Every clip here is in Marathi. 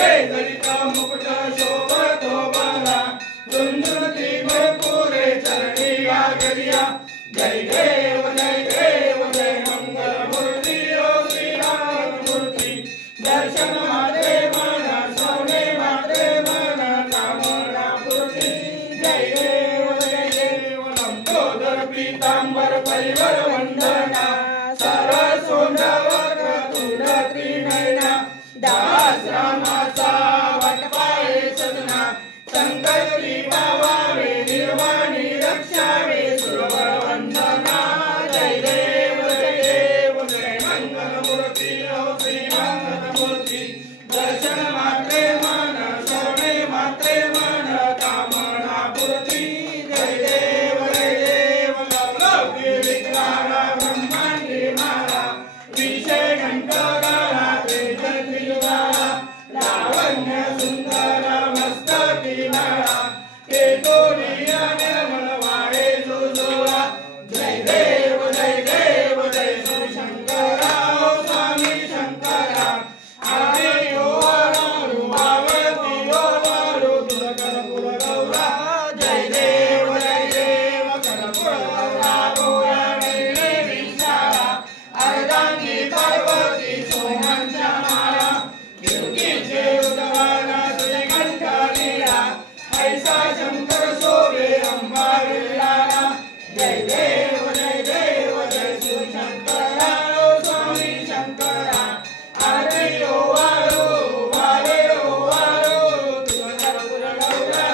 जय जडित मुकुट शोभतो बाला झुंझुनती में पूरे चरणी गागरिया जय देव जय मंगल मूर्ति ओ श्री राम मूर्ति दर्शन मात्रे मन सोने मात्रे मन कामना पूर्ति जय देव लंबोदर पीतांबर परिवर वंदना सरसोंडवर तुंड त्रिनयना दास रामाचा वाटपाये सदना संकल्पी पावावे निर्वाणी रक्षावे सुरवर वंदना जय देव जय मंगल मूर्ति ओ श्री मंगल मूर्ति दर्शन मात्रे मन सोने मात्रे मन कामना पूर्ति जय देव लवलोकी विग्रहा ब्रह्मांडी माला विषय घंटगाला तेज त्रियुगाला लावण्य सुंदर मस्तकी नाळा केतोलिया निर्मल वाळे जुजुळा जय देव जय शिवशंकरा ओ स्वामी शंकरा आदि ओवाळू पार्वती ओवाळू तुझ कर्पूर गौरा जय देव कर्पूर गौरा गोयाने विशाला अर्धांगी पार्वती सोमांच्या माळा गिरगीचे उदवाला तुझे कंठालीला ऐसा शंकर शोभे अंबारिलाला जय देव जय शिवशंकरा ओ स्वामी शंकरा आरती ओवाळू तुझ कर्पूर गौरा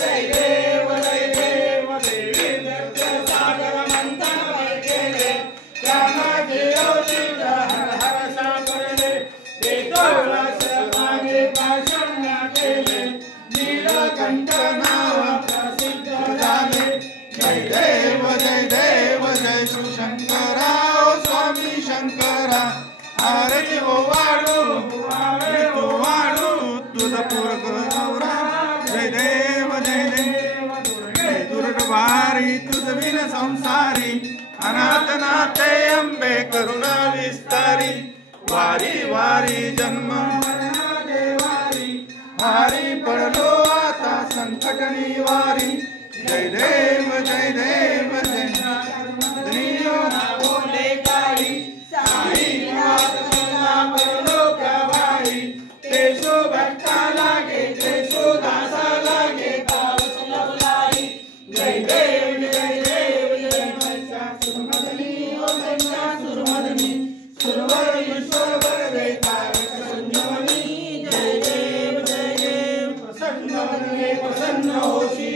जय देव देवी नृत्य सागर मंथन केले त्यामागे औषध हर हर सापडले ते तोळा सर्वांगे भाषण केले नीलकंठ नाव प्रसिद्ध झाले जय देव जय शिवशंकरा ओ स्वामी शंकरा आरती ओवाळू तुझ गौरा जय देव दुर्गवारी तुझ विन संसारी अनाथनाथे अंबे करुणा विस्तारी वारी वारी जन्म देवारी भारी पडलो आता संकट निवारी जय देव जय बोले काही साई पडलो प्रवाही तेसो भक्ता लागे तेसो दासा लागे पावस लवलाई जय देव सुरमदनी सुरवर ईश्वर वे तारक संजीवनी जय देव प्रसन्न होशी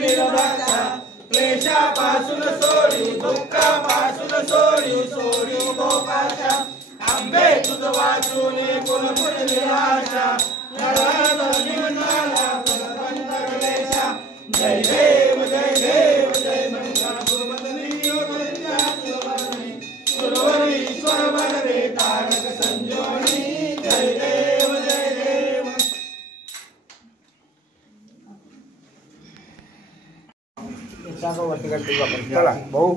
निर्वासा क्लेशापासून सोडी दुःखापासून सोडी गोपाशा आंबे तुझ वाचून कुलपुरली आशा जय देव जय मंगल सुरवर ईश्वर बलवे तारक संजीवनी जय देव वरती काढतो आपण चला भाऊ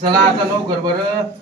चला आता लवकर बरं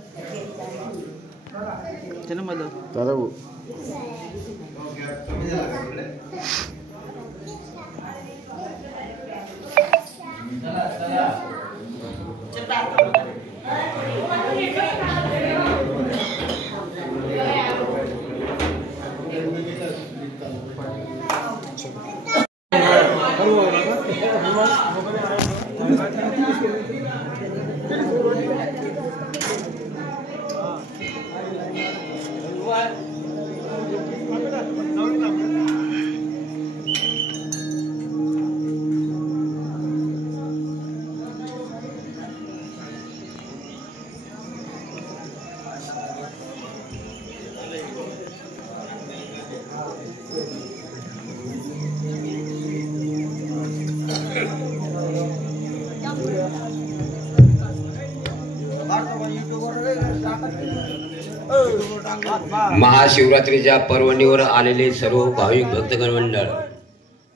महाशिवरात्रीच्या पर्वणीवर आलेले सर्व भाविक भक्तगण मंडळ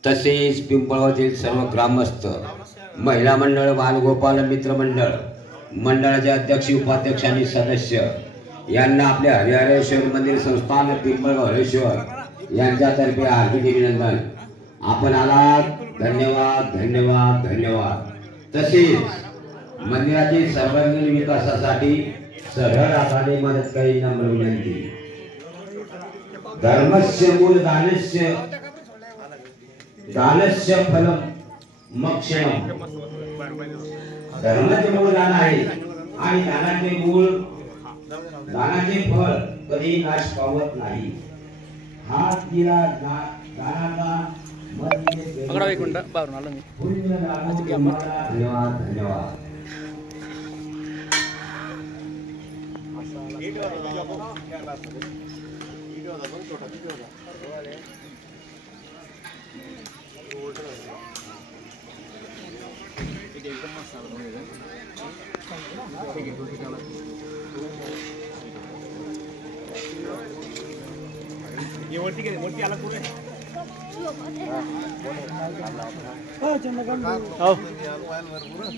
तसेच पिंपळावरील सर्व ग्रामस्थ महिला मंडळ, बालगोपाल मित्र मंडळ मंडळाचे अध्यक्ष, उपाध्यक्ष आणि सदस्य यांना आपल्या हरिहरेश्वर मंदिर संस्थान पिंपळगाव हरेश्वर यांच्यातर्फे हार्दिक अभिनंदन. आपण आलात, धन्यवाद धन्यवाद धन्यवाद. तसेच मंदिरातील सर्वांगीण विकासासाठी सरळ हाताने मदत काही नम्र विनंती. धर्मस्य मूल दानस्य दानस्य फलम मोक्षम. धर्माचे मूळ दान आहे आणि दानाचे फळ कधी नाश पावत नाही. हा दिला दानाचा पकडा एक मिनिट, बाहेरून आलो मी. धन्यवाद धन्यवाद.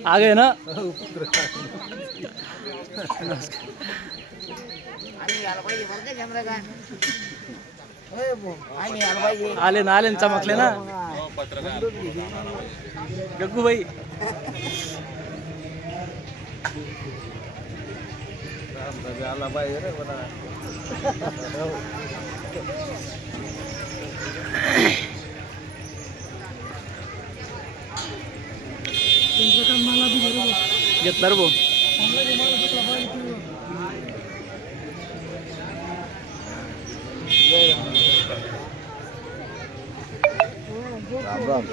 आ गए ना. आले ना, आले ना, चमकले ना गग्गू भाई. घेतला रे भाऊ. राम राम.